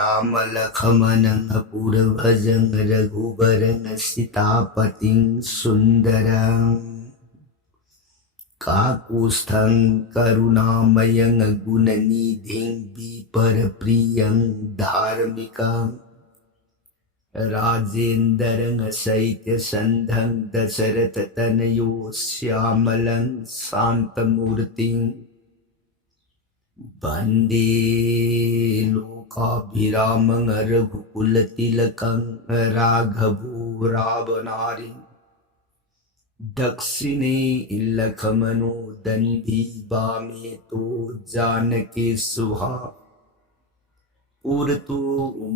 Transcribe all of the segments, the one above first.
राम लखमन पूर्वजं रघुवरं सीतापतिं सुंदरं काकुस्थं करुणामयं गुणनिधिं विपरप्रियं धार्मिकं राजेन्द्रं शैत्यसन्धं दशरथतनयो श्यामलं शान्तमूर्तिं वन्दे लोकाभिरामं रघुकुलतिलकं राघवो रावणारिं दक्षिणे लक्ष्मणोदन्धी वामे तो जानकीसुहा पुरतो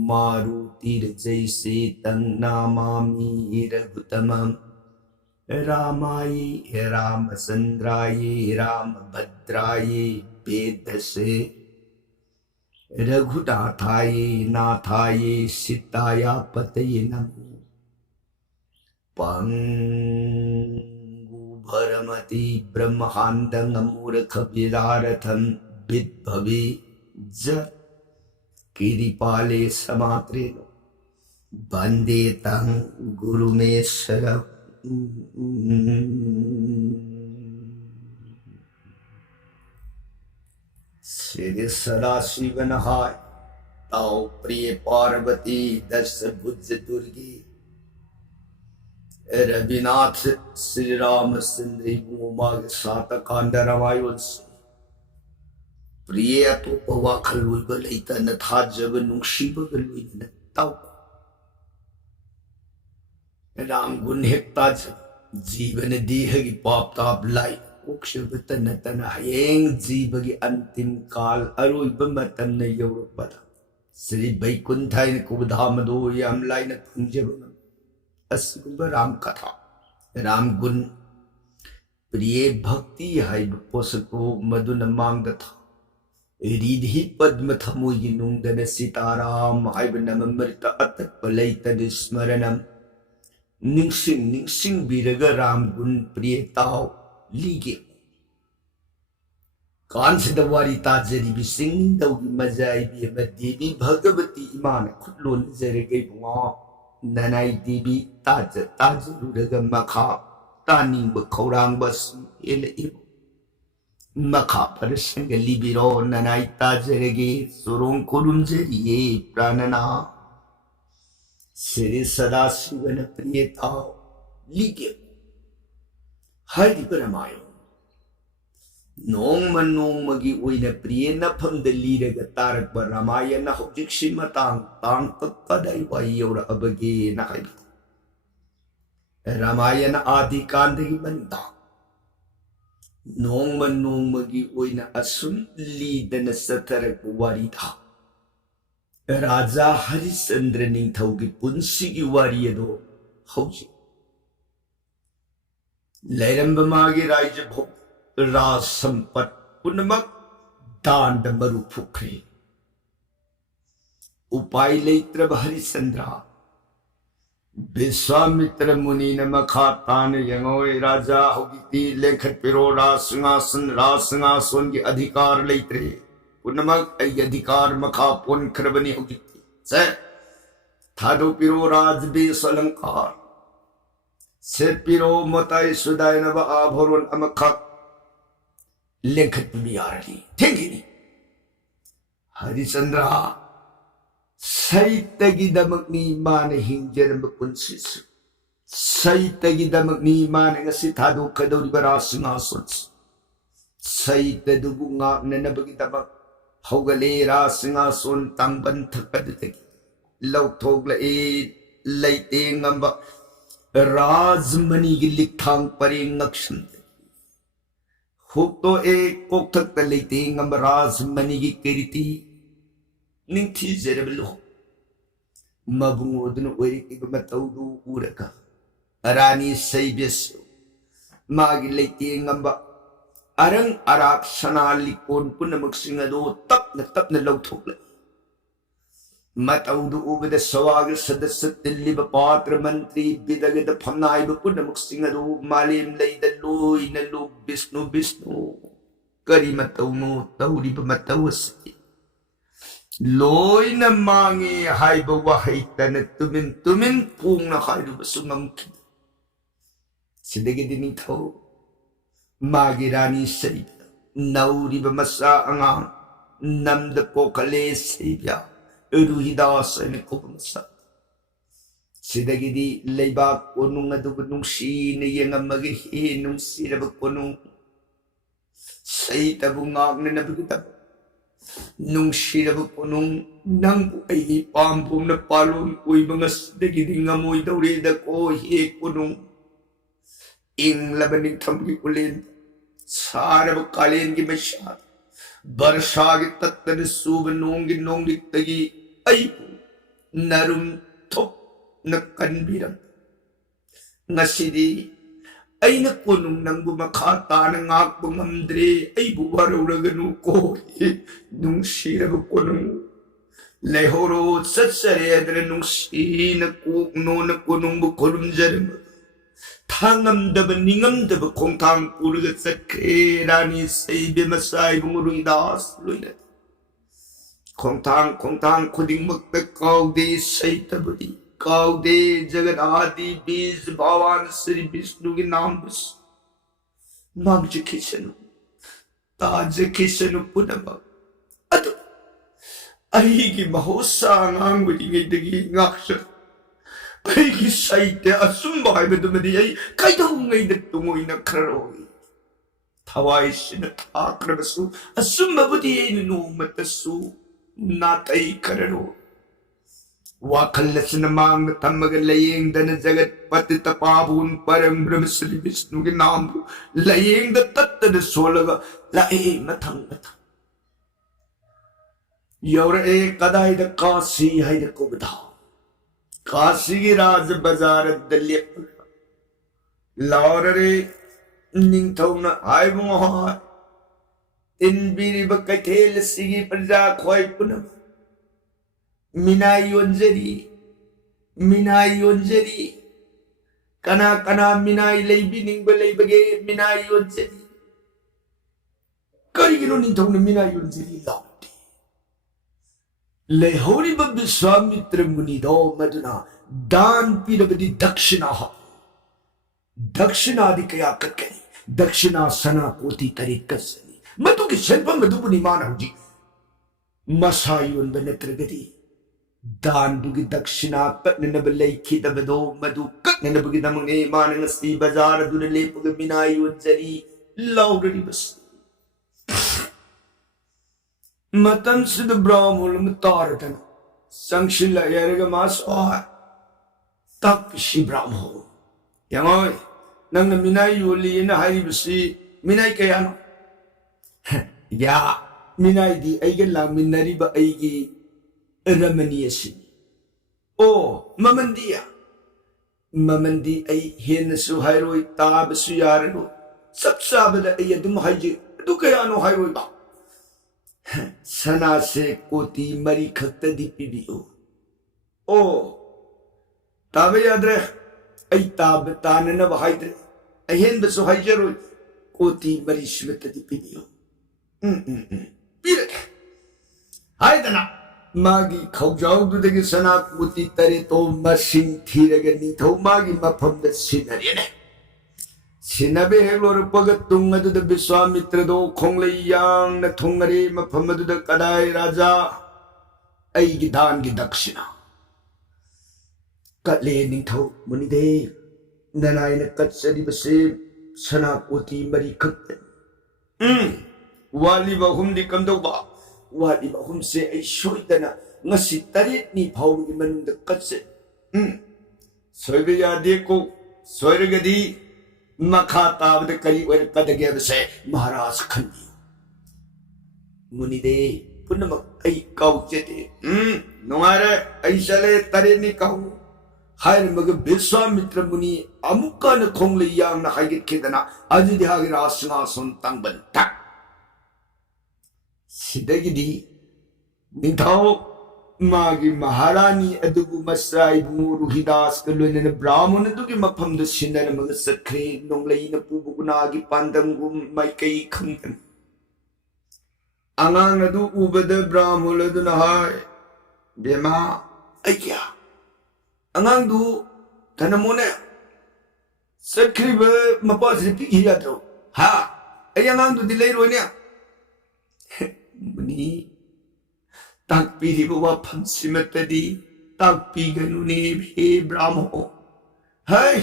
मारुतिर्जैसे तं नमामि रघुतमं रामाय रामचन्द्राय रामभद्राय वेदसे रघुनाथाय नाथाय सीताय पतये नमो पंगुभरमति ब्रह्माण्डं मूर्खविदारथं विद्भवे ज किरिपाले समात्रेण वन्दे तं गुरुमेश्वरम् श्री सदाशिवनहाय ताओ प्रिय पार्वती दश भुज दुर्गी रविनाथ श्री रामचंद्र उमा सातकांड रामायण प्रिय अतोप वाखल लैतन थाजब नुंसीबग लोइनन ताउ राम गुण हेक्ता जीवन देह की पाप ताप लाई ओक्षबतन तन हयेंग जीव की अंतिम काल अरोइब मतम न यौरपद श्री वैकुंठाइन कुबधामदो याम लाइन फुंजब असुब राम कथा राम गुण प्रिय भक्ति है पोसको मधुन मांग था रिधि पद्म थमोई नुंदन सीताराम हाइब नममृत अतप लैतन स्मरणम निंसिंग निंसिंग बिरग राम गुण प्रियताओ लीगे कांसदवारी ताजरी बिसिंग दौगी मजाई बि देवी भगवती इमान खुदलोन जरगे बुआ ननाई देवी ताज रुरग मखा तानिंग खौरांग बस एल इबो मखा पर संग लिबिरो ननाई ताजरगे सुरों कुरुम जरिए प्राणना श्री सदाशिवन प्रियता लीगे हरिपरमायो नोंमगी ओइना प्रिय नफमद लीरग तारक रामायण हौजिक्सि मतांग तांग कदाई वाई यौरअबगे नाहाय रामायण आदि कांदगी मनता नोंमगी ओइना असुम लीदन सथरक वारी था राजा हरिश्चंद्र निंथौ की पुंसी की वारी दो हौजी लैरंब मागे राज्य भोग राज संपत पुनमक दांड मरु फुखरे उपाय लेत्रब हरिश्चंद्रा विश्वामित्र मुनि नमखा तान यंगोय राजा होगी लेखत पिरो राज सिंहासन के अधिकार लेत्रे पुनमक अधिकार मखा पुन खरबनी होगी से थादो पिरो राज बेस अलंकार से पिरो मताय सुदाय नव आभरण अमखा लेखत बियारली ठेंगिनी हरिश्चंद्रा सैतगी दमकनी मान हिंजरम पुंसिस सैतगी दमकनी मान ngasi थादो खदौरी बरा सिंहासन सैत दुबु ngaknanabagi tabak हौगले राज सिंहासन तांबन थकदगी लौथोगले लैतेंगंब राजमणि की लिखांग परेंग नक्शन हुक्तो एक कोक्थक लेतेंगंब राजमणि की कीर्ति निंथि जरबलो मबुंगोदन ओरिकी मतौदु उरका रानी सैबेस मागी लेतेंगंब अरंग अराक सनालिकोन पुनमक्सिंगदो तपन लौथोगले मतौदु उबद सवाग सदस्य दिल्ली पात्र मंत्री विदगद फमनाइब पुनमक्सिंगदो मालेम लैद लोइन लो विष्णु करी मतौनो तौरिब मतौस loina mangi haiba wahai tana tumin pung na hairu basungam ki sidagi dini thau magi rani say nauri ba masa angang namda pokale sebya uruhida sa ni ko masa sidagi di leibak onung adu nung si ni yang amagi he nung sira ba konung say tabungak na nabigita nung sira ba konung nang ay pampum na palon uy mga sidagi di ngamoy daw reda ko he konung ing labaning tamgi ulin सारे वो कालीन की मिशाल वर्षा की तत्तर सुब नोंगी नोंगी तगी अयु नरुम थोप न कंबीरम नसीदी अयन कोनुंग नंगु मखाता नंगाक बंगमद्रे अयबु वरुरगनु को नुंगशीरब कोनुंग लेहोरो सत्सरे other नुंगशीन Coke known कोनुंग बुखुरुम जरम थांगमदब निंगमदब खोंथांग पुरग चखे रानी सैबे मसाई बुंगरुई दास लोइना खोंथांग खुदिंग मक्त काउदे सैतबदी काउदे जगत आदि बीज भगवान श्री विष्णु के नाम बस नाम जखिसनु ताज खिसनु पुनम अदु अहिगी महोसा ngang ngaksa Ay saite asumbay bedumadi ay kaidong ngay tungoy na karoi. Tawai sinatakarabasu asumbabudi ay numatasu natay kararo. Wakalas namang tamaгаlayeng da na jagat pati tapabun parang brahmasali Vishnu ginambu layeng da tatta da solaga lae matang. Yawra e kaday da kasi hay da kubadaw. Kashi की राज बाजार दल्य लावरे निंगथौना आयबो इन बीरी बकथेल सिगी प्रजा खोय पुनम मिनाई योंजरी कना कना मिनाई लेबी निंग लेबगे मिनाई योंजरी करिगिनो निंगथौना मिनाई योंजरी लाउटी लेहोरी विश्वामित्र मुनि दो मदुना दान पीरबदी दक्षिणा दक्षिणादि कया ककरी दक्षिणा सना कोति तरीकसनी मधु की शिल्प मधुपुनी मानवजी मसायुन बनत्रगदी दान बुगी दक्षिणा कटनब लेखी दबदो मधु कटनबगी दमंगे मानंगसी बाजार दुन लेपग मिनायुन जरी लाउरडी बस मतम सिद्ध ब्राह्मण तारतन संशिला यारगा मासो तक शी ब्राह्मण यंगोय नंग मिनाई योली न हारिबसी मिनाई कयानो या मिनाई दी ऐगे लामिनरिबा ऐगी रमणीयसी ओ ममंदी ऐ हेनसु हाइरोय ताबसु यारनो सब साबदा ऐ अदुम हाइजे अदु कयानो हाइरोय बा सना से कोती मरी खत दीपीबीओ ओ ताबे याद्रे ऐ ताब तानन बहाइद्रे अहेन बसो हाइजरो कोती मरी श्वेत दीपीबीओ पीरे हाइदना मागी खौजाउ दुदगे सना कोती तरे तो मसिन थीरगे निथौ मागी मफम द सिनरिने सिनबे हेलोर पगत तुंग अदुद विश्वामित्र दो खोंगले यांग न थोंगरे मफम अदुद कदाय राजा ऐगी दान की दक्षिणा कले निथौ मुनिदे ननायन कत्सरी बसे सना कोती मरी खत वाली बहुम दी कमदोबा वाली बहुम से ऐ सोइदना ngasi tarit ni phau ni manung da katse soibe ya de ko soiragadi makha tab de kari wer kadage bse महाराज खंडी मुनि दे Poonam ai kau chete nongare ai sale tarit ni kau हाय मग विश्वामित्र मुनि अमुकन खोंगले यांग ना हाइगे खेदना अयोध्या गी रासनासन तंगबन तक सिदगिदी निथाओ मागी महारानी अदुगु मसराई बुरु हिदास के लोइने ब्राह्मण दुगी मफम द सिनर मग सखरे नोंगलै न पुबुगुना गी पांदम गु माइकै खंगन angang adu ubada brahmul adu na hai bema ayya angang du tanamone sakriba mapa sipi hiya to ha ay angang du dilay ro ne muni takpi di bawa pamsimatadi takpi ganuni he brahmo hai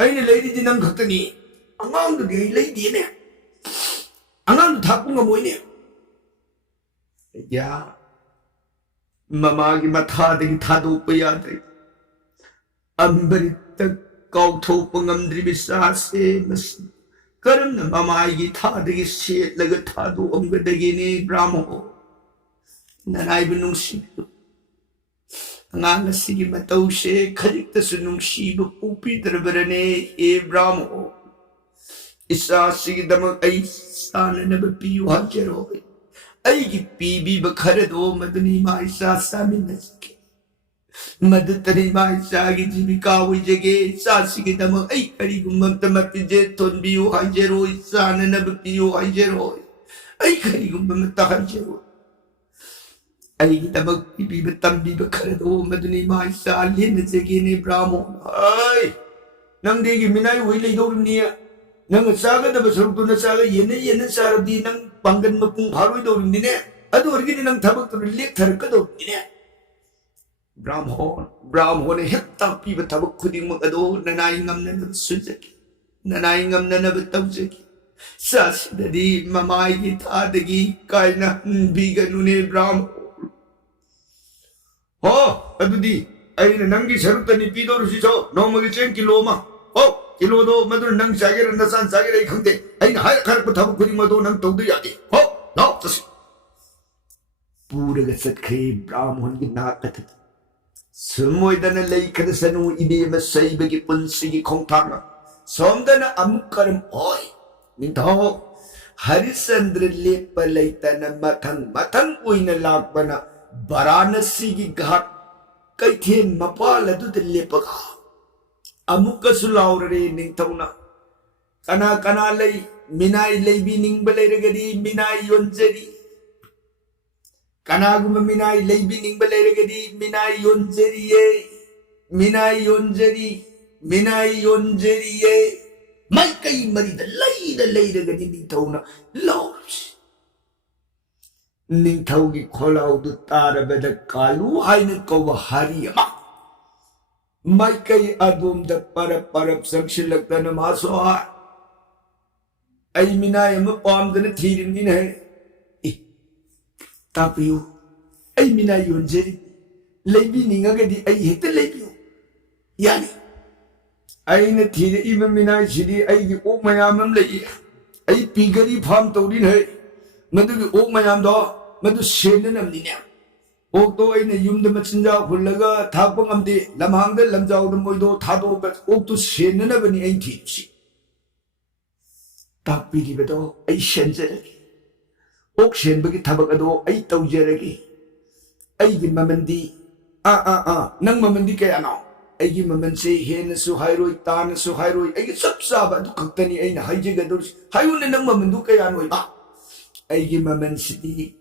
ay ni lady di nang khatani angang du di lady ne angang du thakung ngamoy ne ya mama gi matha de thadu pa ya de amrit kaw tho pangam dri bisa se mas karam na mama gi tha de se laga thadu om ga de ni brahmo nanay binung si angang si gi matau se kharik ta sunung si bu pupi darbarane e brahmo isa si gi dam ai sana na ba piyu ha jero ai gi pibi ba khare do madani ma isa samin na ki madutani ma isa gi jibika wi jege isa si gi dam ai kari gumam tamat je ton biyu ha jero isa na ba piyu ha jero ai kari gumam ta ha jero ai gi dam pibi ba tam bi ba khare do madani ma isa lin na jege ne brahmo ai nang de gi minai wi le do ni nang saga da basur tu na saga yene sardi nang panggan mapung haroi do ni ne adu orgi nang thabak tu lek thar ka do ni ne brahmo ne hetta pi ba thabak khuding mak ado nanai ngam na sujaki nanai ngam na ba tawjaki sas dadi mamai gi tha dagi kaina bi ga nu ne brahmo ho adu di ai na nang gi sarut ni pi do ru si so no ma gi chen kilo ma ho kilo do madur nang jager na san jager ai khangde ai na hai khar pa thabu khuri ma do nang tawdu ya de ho no tas pura ga sat khe brahmon gi na ka th sumoi dana lei khad sanu ibe ma sai ba gi pun si gi khong thang som dana amuk karam oi ning tho harisandra le pa lai tana mathang uina lak bana varanasi gi ghat kai then mapal adu de le pa amuka sulaurare ning tauna kana lay minai lay bining balay regadi minai yonjeri kana gum minai lay bining balay regadi minai yonjeri ye mai kai mari da lay regadi ning tauna laus ning taugi kholau du tarabada kalu hain ko hariyama mai kai adum da parap samshilakta na maso ai minai ma pam da thirin ni ne e tapiu ai minai yonjeri leibi ninga ga di ai hete leibi yani ai na thire iba minai sidi ai gi ok mayam am lei ai pigari farm tawrin hai madu gi ok mayam do madu shen nam ni ne ok to ai na yum da machinja hullaga thapang am di lamhang da lamjaw da moi do thado ba ok to shen na bani ai thi si tapi di bedo ai shen jere ok shen ba gi thabak ado ai taw jere gi ai gi mamandi nang mamandi kay ano ai gi maman se hen su hairoi tan su hairoi ai gi sap sa ba du khaktani ai na haije ga do hayun nang mamandu kay ano ba ai gi maman sidi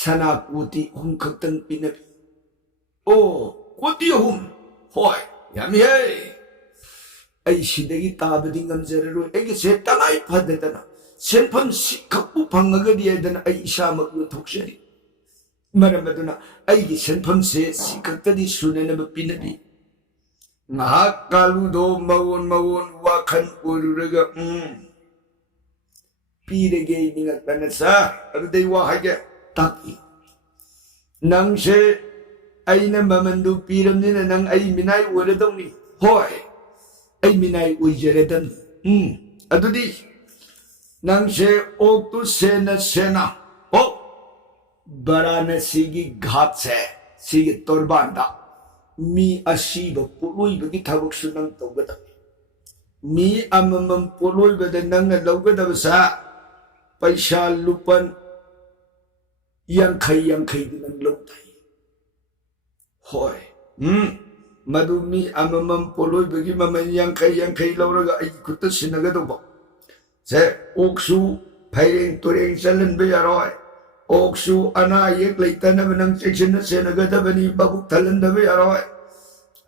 sana kuti hum khaktang pinabi o kuti hum hoi yami hey ai sidagi tabadi ngamjere ro ai gi se tanai phadetana senpham sikhapu phangaga di edana ai isa mak thoksari maramaduna ai gi senpham se sikaktadi sunena ba pinabi ngahak kalu do mawon wakhan ururaga pirege ningat tanasa adai wa hage taki nang se aina mamandu piramnina nang ai minai uradawni hoi ai minai uijeredan adudi nang se oktu sena o Varanasi gi ghat se sigi torbanda mi asiba puloi bagi thabak sunang tawgada mi amamam puloi bada nang lawgada sa paisa lupan yang kai nang lawtai hoi madu mi amamam puloi bagi maman yang kai lawraga ai kutta sinagado ba se oksu phairing tureng chalan be yaroi ओक्सु अना येक लेतनब नंग चेक्सिन सेनगदबनी बबुक थलंदबे यारोय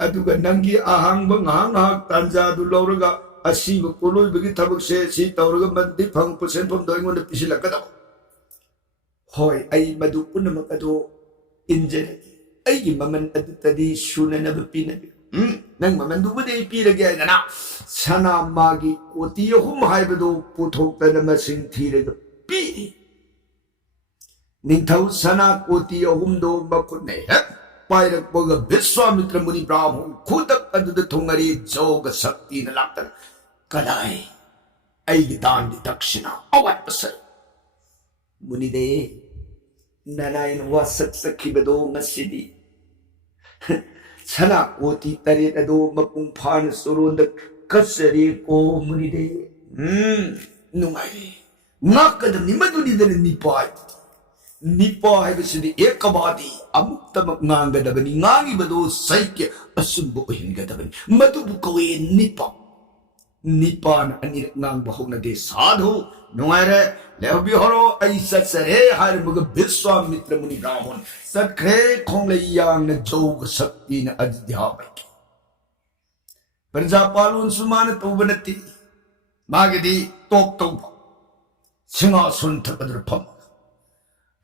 अदुगा नंगी आहांग ngang hak tanja du lawraga asiba koloi bagi thabak se si tawraga mandi phang percent phom doi ngon pisilakada hoi ai madu punamak ado injere ai gi maman adu tadi sunana bapina nang maman du bade pirage na sana magi koti hum haibado puthok tana masing thiraga pi ningthau sana koti hum do bakut nei पायरक बग विश्वामित्र मुनि ब्राह्मण खुदक अदुद थुंगरी जोग शक्ति न लाक्तन कदाई ऐगी दान दि दक्षिणा अवत पसर मुनि दे ननाइन वासक सखी बदो ngसिदी छना कोति तरे अदो मपुंग फान सुरोंद कसरी को मुनि दे नुंगाई नाकद निमदुनि दन निपाय निपा है एक बादी अमुक्तमक ngangadabani ngangibado saikya asumbo hingadabani matubu kawe nipa nipa na anirak ngangba hona de sadhu nuaire lebi horo ai satsare har muga Vishwamitra muni brahman satkhe khongle yang na jog shakti na adhyabai प्रजापालुन सुमान तौबनति मागेदी टोप तौब सिंहासन थकदर फम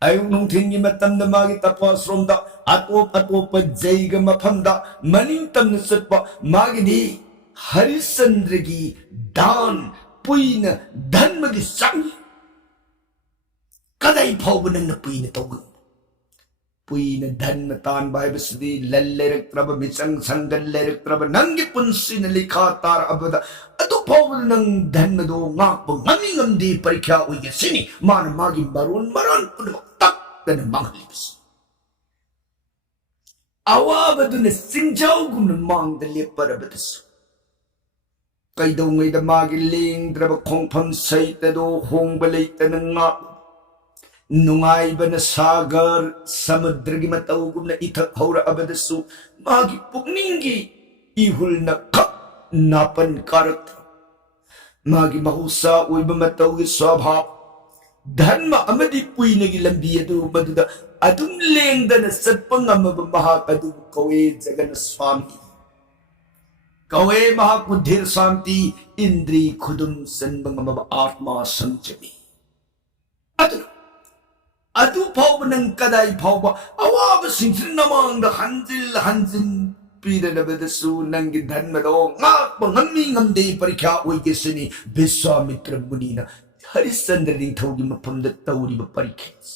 ayung nung thingi matam na magi tapos romda atop jaiga mafamda maning tam na satpa magi di Harisandra gi dan puina dhanma gi sangi kadai phawba nang na puina tawgun puina dhanma tan bai basdi lallerak traba misang sangal lerak traba nangi punsi na likha tar abada atu phawba nang dhanma do ngakpa ngami ngamdi parikya uiga sini man magi maron punamak dan manglibs awabadu na singjaw gum na mang dali para batas kay daw ngay da magiling draba kongpam sayta do hong balayta ng nga nungay ba na sagar samudragi mataw gum na itak haura abadasu magi pugningi ihul na kap napan karat magi mahusa uy ba mataw swabhap dhanma amadi puinagi lambi adu maduda adum lengdana satpa ngamaba mahak adu kawe jagana swami kawe mahak buddhir santi indri khudum sanba ngamaba atma sanjami adu phawba nang kadai phawba awaba singsin namang da hanjil piranabadasu nangi dhanma do ngakpa ngami ngamde parikya oigesini Vishwamitra munina Harisandra ningthaugi mafamda tawriba parikhes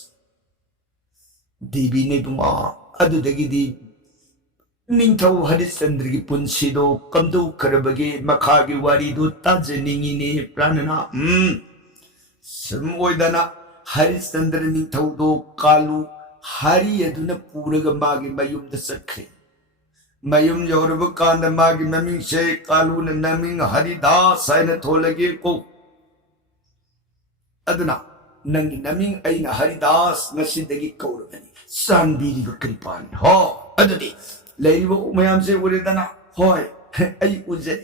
devi nebuma adudagidi ningthau Harisandra gi punsido kamdu karabage makhagi waridu tajaningine pranana samoidana Harisandra ningthau do kalu hari aduna puraga magi mayumda sakhe mayum yorba kanda magi naming se kalu na naming Haridas aina tholage ko aduna nangi naming ay na Haridas ngasidagi kauragani sanbiri ba kripan ho adudi laybo mayam se uridana hoy ay uze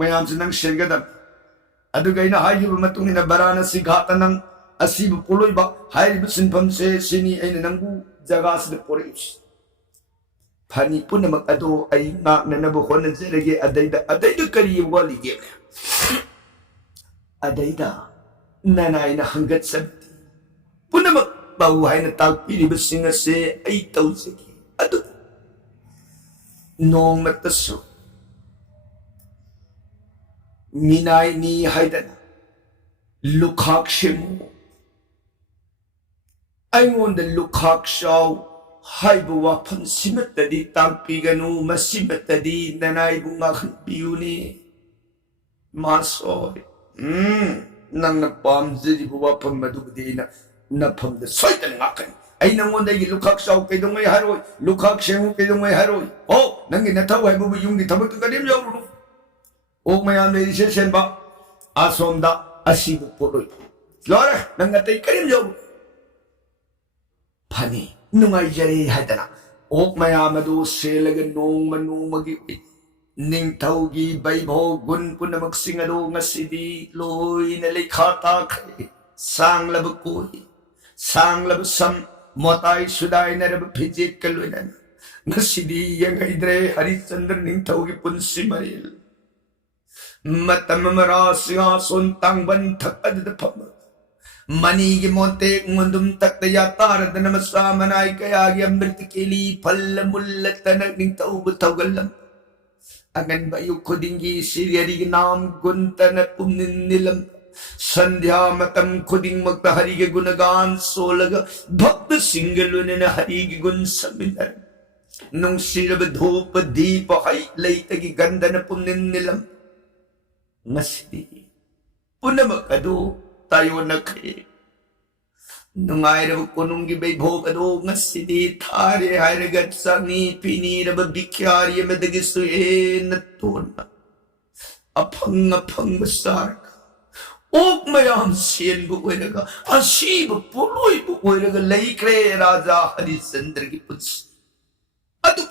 mayam se nang shergadam adugay na hayu matungi na Varanasi ghata nang asibu puloy ba hayu sinpam se sini ay na nangu jagas na porius pani punamak ado ay ngak na nabuhon na zerege adayda kariyo wali game adayda nanay na hanggat sabti punamak bahuhay na tagpilibasing na se ay tawsigi ado nong mataso minay ni haydana lukhakshemu ay ngonda lukhakshaw haibu wapun simatadi tampiganu masimatadi nanay bungakan piyuni masoy nang napamziri buwapun madugdi na napamda soytan ngakan ay nangonda yi lukhakshaw kaydong may haroy lukhakshaw kaydong may haroy oh nangi nataway bubu yung gitabag kagalim yawro o mayam na isesyen ba asomda asibu puloy lora nangatay kalim yawro pani nungay jari hadana ok mayamado selaga nong manumagi ningtawgi baybo gun puna magsingado nga sidi loy na likhata kay sang labakoy सांगलब some मोताई सुदाइनरब फिजित कलुनन ngasidi yangaidre Harishchandra ningthaugi punsi maril matam mara singason tangban thakadda pham mani gi monte ngundum takta yatar danamasa manai kaya gi amrit keli phal mullatana ningthau butawgalam agan bayu khudingi siriyari gi nam guntana pumnin nilam संध्या मतम खुदिंग मक्त हरि के गुणगान सोलग भक्त सिंगलुन हरि के गुण समिंदर नुंसिरब धूप दीप हई लेतगी गंधन पुनिन Nilam ngasi punam kadu tayo nakhe nungairab kunungi beibhog ado ngasi thare hairagat sani pinirab bikhyari medagi suena tona aphang besar ok mayam sien bu oiraga asib puloi bu oiraga leikre raja Harishchandra ki puts adu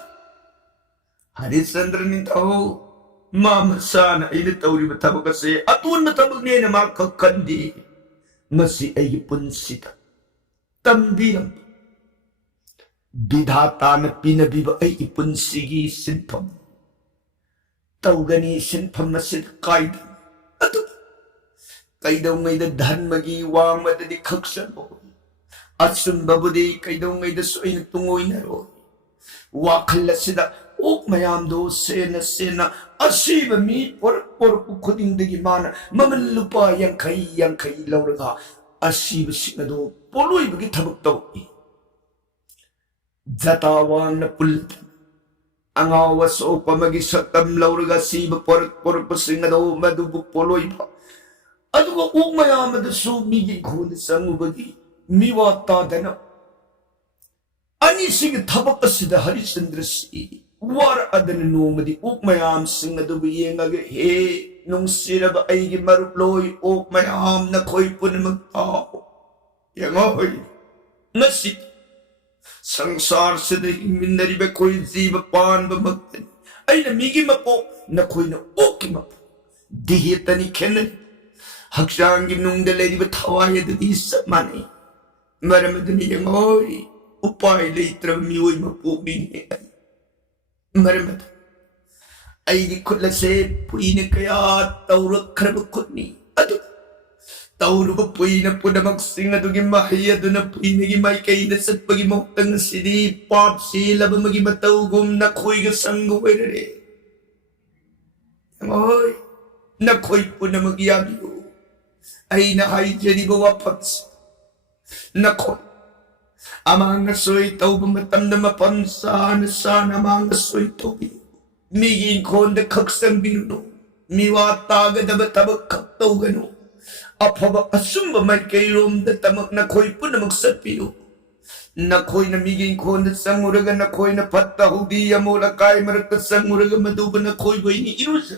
Harishchandra ni tau mama sana ini tauri betabak se atun betabak ne na makakandi masi ay punsita tambiram bidhata na pinabiba ay ipunsigi sinpam taugani sinpam masid kaida adu kaidaw ngay da dhanmagi wang madadi khaksan mo atsun babudi kaidaw ngay da soy nagtungoy na ro wakala sida ok mayam do sena sena asiba mi por kuding dagi mana maman lupa yang kai lauraga asiba sina do poloy bagi thabak taw jatawan na pulta angawas o pamagi satam lauraga siba por pasinga do madubu poloy ba aduga ok mayam da so migi khun sangubagi miwata dana ani sing thabak asida Harishchandra si war adan nomadi ok mayam sing adubu yengaga he nung siraba ay maruploi ok mayam na koy punamag tao yangoy nasi sangsar sida himinariba koy ziba pan ba magtan ay na migi mapo na koy na ok mapo dihitani kenan haksangi nung dalay ba tawaya da isa mani maramadani yangoy upay laitra miyoy mapubini ay maramad ay di kutla se puina kaya taurak karaba kutni adu tauru ba puina puna magsing adu gimahi adu na puina gimay kay nasat pagimoktan sidi pop sila ba magimatawgum na koy gasanggo werere yangoy na koy puna magyamiyo ay nahay jani ba wapats na koy amang soy tau bamatam na mapamsan sana amang soy tau migin kon de kaksang binuno miwata ga da batabak kaktaw gano apaba asumba may kayrom da tamak na koy po na magsatpiyo na koy na migin kon da sanguraga na koy na patahudi amola kay marak sanguraga maduba na koy boy ni irusa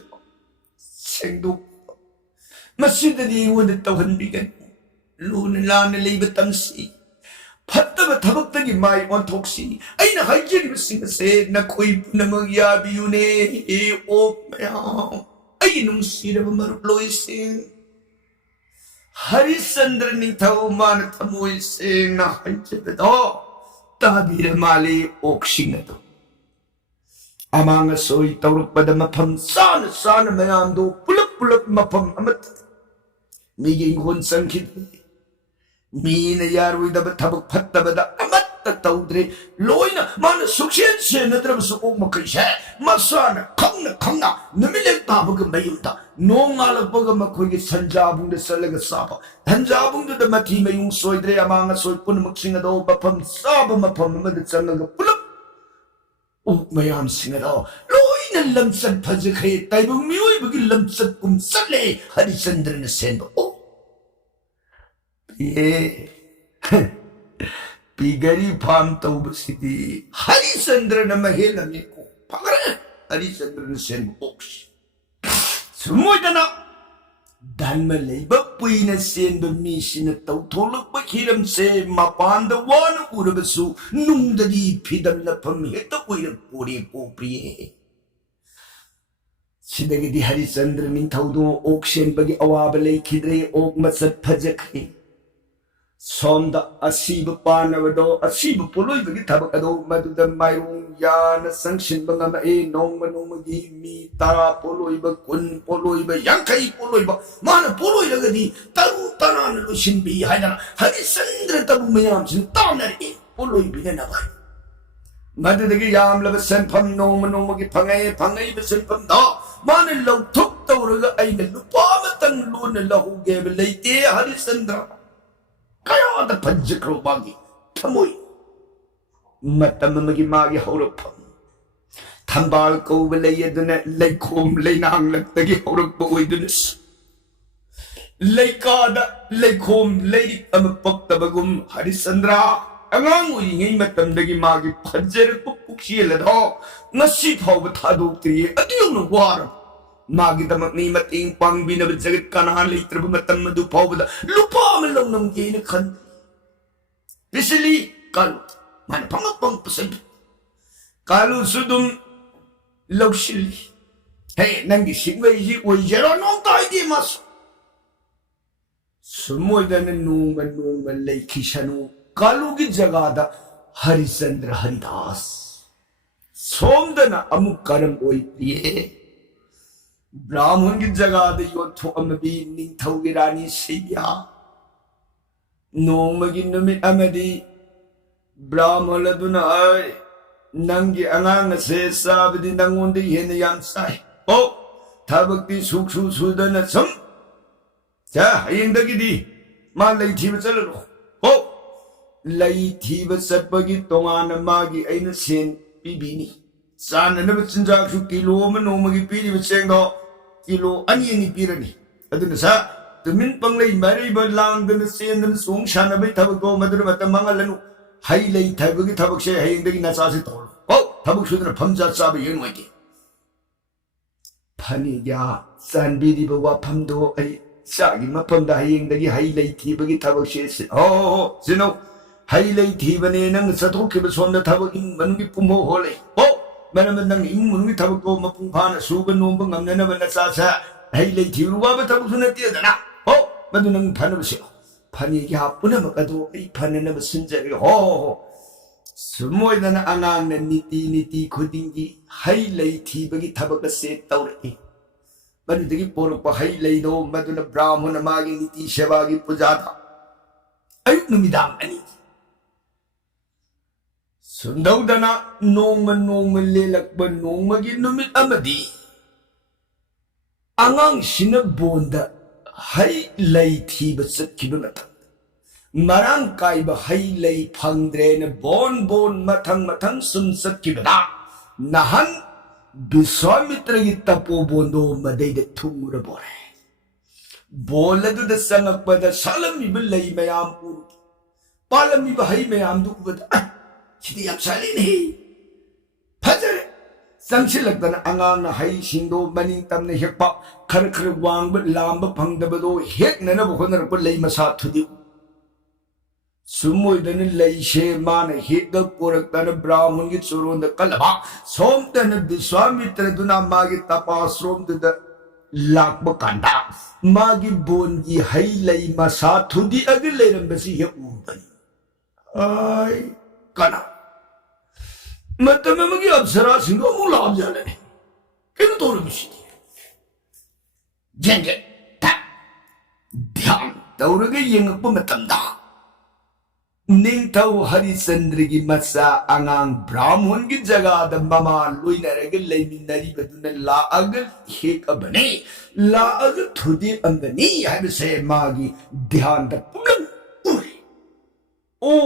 sengdo masida di iwan da tawhan bigan luna lana laybatam si Hatta tabagtagi may ontoksi ay nakajiri basingase na koy na magyabiyo ne ok mayam ay nung sila ba maruploy sing Harishchandra ning tao manatamoy sing na hajiri do tabira mali ok sing na to amanga soy tawruk pada mapam sana mayam do pulak mapam amat miging hunsang kiti Mina yarwi da batabak patta bada amat tawdre loina mana sukshen se nadram su ok makisha masana khangna namilek tabaga mayumta nongala baga makoy gi sanjabung de salaga sapa hanjabung de mati mayung soidre amanga soy pun maksinga do bapam saba mapam mad changa pulap ok mayam singa do loina lamsat phajkhe taibung mioi bagi lamsat kum sale Harishchandra na senbo Pigari pam tau basidi Harishchandra na mahela ko pagara Harishchandra na sen box sumoy dana dhanma leiba puina sen ba mission na tau tholak ba khiram se mapanda wan urabasu nungdadi phidam na pham heta koira puri ko priye sidagi di Harishchandra ning thaudo ok sen bagi awaba lei khidre ok masat phajakhe ꯁꯣꯝꯗ ꯑꯁꯤꯕ ꯄꯥꯟꯅꯕꯗꯣ ꯑꯁꯤꯕ ꯄꯣꯠꯂꯣꯏꯕꯒꯤ ꯊꯕꯛ ꯑꯗꯣ ꯃꯗꯨꯗ ꯃꯥꯏꯔꯣꯡ ꯌꯥꯅ ꯆꯪꯁꯤꯟꯕ ꯉꯝꯃꯛꯏ ꯅꯣꯡꯃ ꯅꯣꯡꯃꯒꯤ ꯃꯤ 10 ꯄꯣꯠꯂꯣꯏꯕ 20 ꯄꯣꯠꯂꯣꯏꯕ 50 ꯄꯣꯠꯂꯣꯏꯕ ꯃꯥꯅ ꯄꯣꯠꯂꯣꯏꯔꯒꯗꯤ ꯇꯔꯨ ꯇꯅꯥꯟꯅ ꯂꯣꯏꯁꯤꯟꯕꯤ ꯍꯥꯏꯗꯅ ꯍꯔꯤꯆꯟꯗ꯭ꯔ ꯇꯕꯨ ꯃꯌꯥꯝꯁꯤꯅ ꯇꯥꯟꯅꯔꯛꯏ ꯄꯣꯠꯂꯣꯏꯕꯤꯅꯅꯕ ꯃꯗꯨꯗꯒꯤ ꯌꯥꯝꯂꯕ ꯁꯦꯟꯐꯝ ꯅꯣꯡꯃ ꯅꯣꯡꯃꯒꯤ ꯐꯪꯉꯛꯏꯕ ꯁꯦꯟꯐꯝꯗ ꯃꯥꯅ ꯂꯧꯊꯣꯛ ꯇꯧꯔꯒ ꯑꯩꯅ ꯂꯨꯄꯥ ꯑꯃꯇꯪ ꯂꯣꯟꯅ ꯂꯧꯍꯧꯒꯦꯕ ꯂꯩꯇꯦ ꯍꯔꯤꯆꯟꯗ꯭ꯔ ꯀꯌꯥꯗ ꯐꯖꯈ꯭ꯔꯣ ꯃꯥꯒꯤ ꯊꯃꯣꯏ ꯃꯇꯝ ꯑꯃꯒꯤ ꯃꯥꯒꯤ ꯍꯧꯔꯛꯐꯝ ꯊꯝꯕꯥꯜ ꯀꯧꯕ ꯂꯩ ꯑꯗꯨꯅ ꯂꯩꯈꯣꯝ ꯂꯩꯅꯥꯡꯂꯛꯇꯒꯤ ꯍꯧꯔꯛꯄ ꯑꯣꯏꯗꯨꯅ ꯂꯩꯀꯥꯗ ꯂꯩꯈꯣꯝ ꯂꯩꯔꯤꯛ ꯑꯃ ꯄꯛꯇꯕꯒꯨꯝ ꯍꯔꯤꯆꯟꯗ꯭ꯔ ꯑꯉꯥꯡ ꯑꯣꯏꯔꯤꯉꯩ ꯃꯇꯝꯗꯒꯤ ꯃꯥꯒꯤ ꯐꯖꯔꯛꯄ ꯄꯨꯛꯆꯦꯜ ꯑꯗꯣ ꯉꯁꯤ ꯐꯥꯎꯕ ꯊꯥꯗꯣꯛꯇ꯭ꯔꯤꯌꯦ ꯑꯗꯨ ꯌꯧꯅ ꯋꯥꯔꯕ ꯃꯥꯒꯤꯗꯃꯛꯅꯤ ꯃꯇꯦꯡ ꯄꯥꯡꯕꯤꯅꯕ ꯖꯒꯠ ꯀꯅꯥ ꯂꯩꯇ꯭ꯔꯕ ꯃꯇꯝ ꯑꯗꯨ ꯐꯥꯎꯕꯗ ꯂꯨꯄꯥ ꯑꯃ ꯂꯧꯅꯝꯒꯦꯅ ꯈꯟ ꯄꯤꯁꯤꯜꯂꯤ ꯀꯥꯂꯨ ꯃꯥꯅ ꯐꯪꯉꯛꯄ ꯁꯦꯟꯐꯝ ꯀꯥꯂꯨꯁꯨ ꯑꯗꯨꯝ ꯂꯧꯁꯤꯜꯂꯤ ꯍꯦ ꯅꯪꯒꯤ ꯁꯤꯡꯕꯩꯁꯤ ꯑꯣꯏꯖꯔꯣ ꯅꯣꯡꯇ ꯍꯥꯏꯗꯦ ꯃꯥꯁꯨ ꯁꯨꯝꯃꯣꯏꯗꯅ ꯅꯣꯡꯃ ꯅꯣꯡꯃ ꯂꯩꯈꯤꯁꯅꯨ ꯀꯥꯂꯨꯒꯤ ꯖꯒꯥꯗ ꯍꯔꯤꯆꯟꯗ꯭ꯔ ꯍꯔꯤꯗꯥꯁ ꯁꯣꯝꯗꯅ ꯑꯃꯨꯛ ꯀꯔꯝ ꯑꯣꯏꯗꯤꯌꯦ ब्राह्मण की जगह योथोमी निथौगी रानी सैया नोमगी नुमित अमदी ब्राह्मण अदुना नंगी अगांग से साबदी नंगोंदे हेन याम साई ओ थबक्ति सुखसु सुदन सम जा हयेंदगिदी मा लैथिब चललो ओ लैथिब चटपगी तोंगान मागी अइन सेन पिबिनी चाननब चिंजाकसु किलो अम नोमगी पीरिब चेंगदो किलो अनी पीरनी अदुना सा तुमिन पंगलई मरीब लांगदन चेंदन सोंग सानबई थबको मदुर मतम मंगलनु हई लई थबगी थबकसे हयेंदगी नचासे तोल ओ थबक सुदन फमजा चाब येनोइदे फनी या चानबीदिब वाफमदो अई चागी मफमदा हयेंदगी हई लई थीबगी थबकसे ओ जिनो हई लई थीबने नंग चथोखिब सोमदा थबक इन मनुगी पुमो होले ओ मरम नंग इन मनुगी थबको मपुंग फाना सुब नोंब ngamnana नचासा हई लई थीबु वाब थबक सुनतेदना ओ मदु नंग फनबसे फनी या पुनमक अदो अई फननब सिनजरे हो सुमोइदना अनांगना नीति खुदिंगी हई लई थीबगी थबक से तौरई मदुदगी पोरप हई लईदो मदुना ब्राह्मण मागी नीति सेवागी पूजादा अयुक नुमिदांग अनी सुंदौदना नोंग लेलकब नोंमगी नुमित अमदी आंगांग सिन बोंदा हई लई थीब चतखिब मतम मरांग काइब हई लई फंगद्रेन बोन मथंग सुम चतखिबदा नहन विश्वामित्र की तपोबोंदो मदैद थुंगुर बोरे बोलदुद संगकपद सालमिब लई मयाम उर पालमिब हई मयाम दुबद सिदी याम सालिनी फजरे संगसिलकदन अंगांग हई सिंदो मनिंग तमने हेकपा खर वांग लांब फंगदबदो हेकननब होनरप लई मसा थुदी सुमोइदन लईसे मान हेक पोरकदन ब्राह्मण की चोरोंद कलबा सोमतन विश्वामित्र दुना मागी तपाश्रोमदुद लाकब कांदा मागी बोनगी हई लई मसा थुदी अग लेरंबसी हे उबनी आई कना मतममगी अप्सरा सिंगो मुलाब जाने किन तोरबिसी जेंगे ता ध्यान तौरगे येंगप मतमदा निंथौ हरिचंद्र की मचा आंगांग ब्राह्मण की जगह ममा लोइनरगे लेमिनरिबदुन लाअग हेकबने लाअग थुदि अंगनी हाइबसे मागी ध्यान द पुलम उरे ओ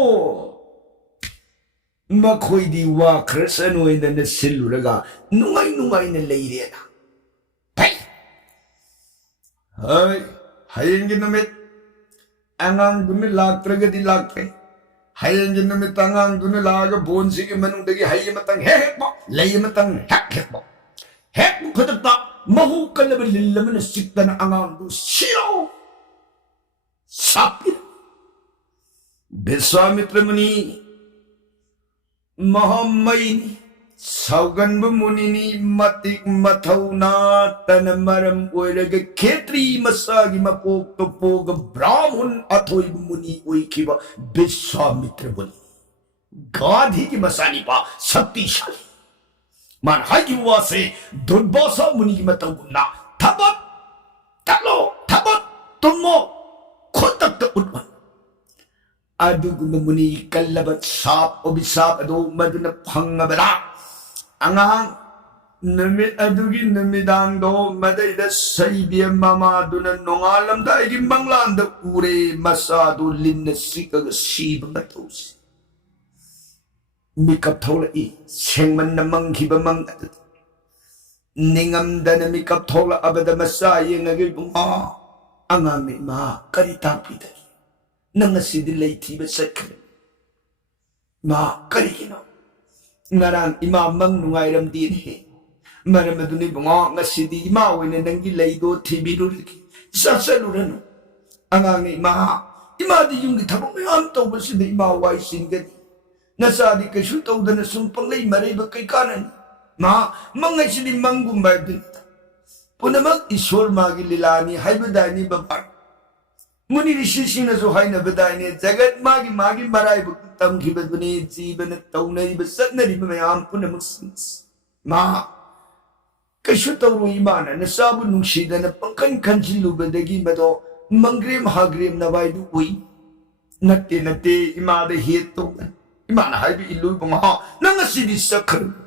मखोइदी वा खरसन ओइदन सिलुरगा नुंगाई न लेइरेना भाई हाय हयेंगे नमित आंगांग दुन लात्रगदि लाक्रे हयेंगे नमित आंगांग दुन लाग बोनसिगे मनुंदगी हय मतंग हेकबा लई मतंग हेकबा हेक खुदता महु कलब लिल्लमन सिक्तन आंगांग दु सिरो सापिर विश्वामित्र मुनि महामयिनी Sauganbu munini matik mathauna tanamaram oiraga khetri masagi mapok topoga brahmun athoi muni oikiba Vishwamitra muni. God hi ki masani pa shakti-shali. Man hagi wase Durvasa muni ki mataguna thabat talo thabat tummo khotak ta utman. Aduguma muni kallabat sap obisap ado maduna phangabara. Angang namit adugi namidang do madayda saibia mama duna nongalam da iging banglanda ure masado linna sikaga siba matos. Mikap thola I sengman namang hiba mang ningam da na mikap thola abada masaya ngagil bunga angang ni ma karitapi da nangasidilay tiba sakal ma karikino. Ngarang ima mang nungairam din he. Maramaduni bunga ngasidi ima wina nangi laydo tibiruriki. Sasalurano. Angang ima. Ima di yung gitabang mayam tawba sida ima waisin gani. Nasadi kasu tawda na sumpang lay maribag kay kanan. Ma, mga sidi manggumay din. Punamag isor magililani hay badani babar. Muni risisi na suhay na badani jagat magi maray buktam kibad bani jiban at taunay basat na di mamayam po na magsins. Ma, kaso tawro imana nasabon nung sida na pangkan silubadagi mato manggrim hagrim na baydo uy. Nati imada hito imana haybi iluy mga nangasidi sa karupo.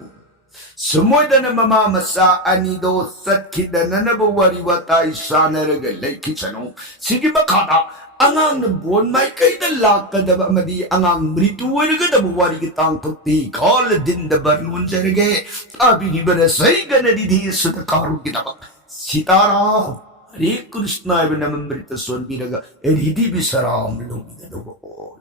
Sumoyda na mamamasa anido satkida na nabawari watay sana ragalay kitsanong. Sige makata, angang nabuon may kay dalaka da ba madi angang rituwa na gadabawari kitang kakti kala din da barun sa rage. Abi hiba na say gana didi sa takarong kita pa. Sitara, Hare Krishna iba naman merita son binaga, hindi bisaram lumina doon.